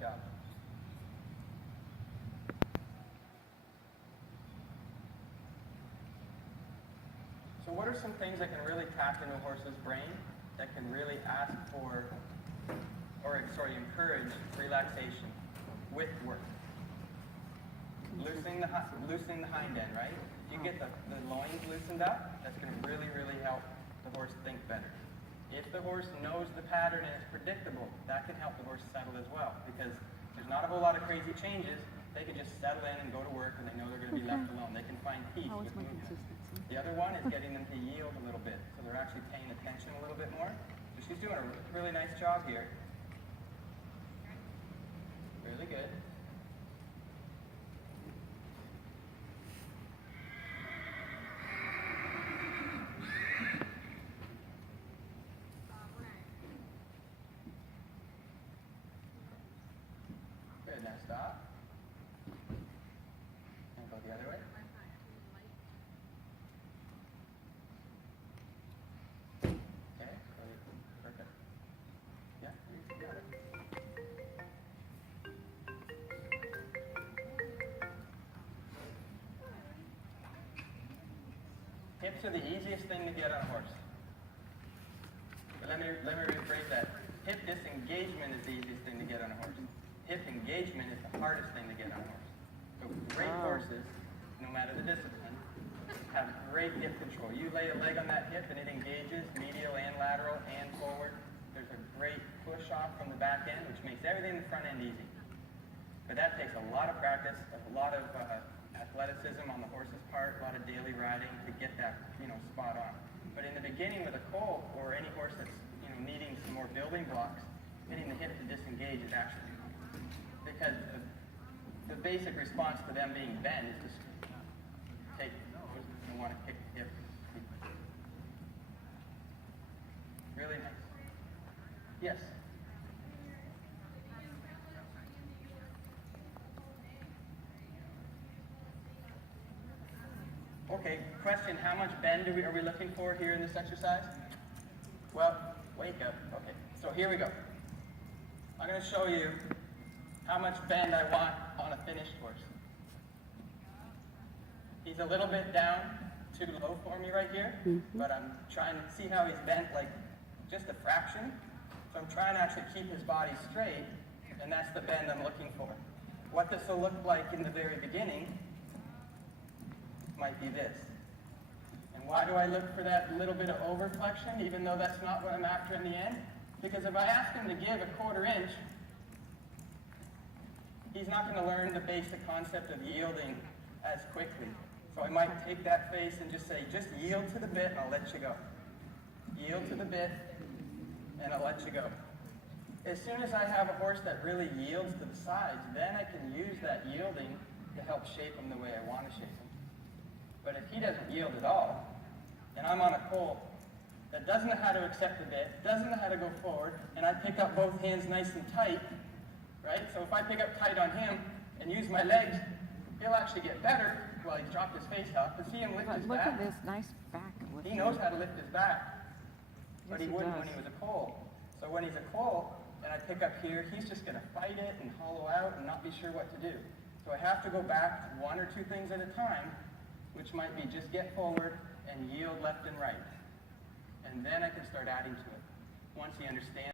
job. So what are some things that can really tap into a horse's brain that can really ask for, encourage relaxation with work? Loosening the hind end, right? If you get the loins loosened up, that's going to really, really help the horse think better. If the horse knows the pattern and it's predictable, that can help the horse settle as well, because there's not a whole lot of crazy changes. They can just settle in and go to work, and they know they're going to be left alone. They can find peace with movement. The other one is getting them to yield a little bit, so they're actually paying attention a little bit more. So she's doing a really nice job here. Really good. Good, now stop. And go the other way. Okay, great. Perfect. Yeah, you got it. Hips are the easiest thing to get on a horse. But let me rephrase that. Hip disengagement is the easiest thing to get on a horse. Hip engagement is the hardest thing to get on a horse. So great horses, no matter the discipline, have great hip control. You lay a leg on that hip and it engages medial and lateral and forward. There's a great push off from the back end, which makes everything in the front end easy. But that takes a lot of practice, a lot of athleticism on the horse's part, a lot of daily riding to get that, spot on. But in the beginning with a colt or any horse that's, needing some more building blocks, getting the hip to disengage is actually because the basic response to them being bent is to take nose and want to kick the hip. Really nice. Yes? Okay, question, how much bend are we looking for here in this exercise? Well, wake up. Okay, so here we go. I'm going to show you how much bend I want on a finished horse. He's a little bit down too low for me right here, but I'm trying to see how he's bent like just a fraction. So I'm trying to actually keep his body straight, and that's the bend I'm looking for. What this will look like in the very beginning might be this. And why do I look for that little bit of overflexion, even though that's not what I'm after in the end? Because if I ask him to give a 1/4 inch, he's not going to learn the basic concept of yielding as quickly. So I might take that face and just say, just yield to the bit and I'll let you go. Yield to the bit and I'll let you go. As soon as I have a horse that really yields to the sides, then I can use that yielding to help shape him the way I want to shape him. But if he doesn't yield at all, and I'm on a colt that doesn't know how to accept the bit, doesn't know how to go forward, and I pick up both hands nice and tight, right? So if I pick up tight on him and use my legs, he'll actually get better while he's dropped his face up. To see him lift his back. Look at this nice back. He knows how to lift his back, but Yes, he he wouldn't does. when he was a colt. So when he's a colt, and I pick up here, he's just going to fight it and hollow out and not be sure what to do. So I have to go back to 1 or 2 things at a time, which might be just get forward and yield left and right. And then I can start adding to it once he understands.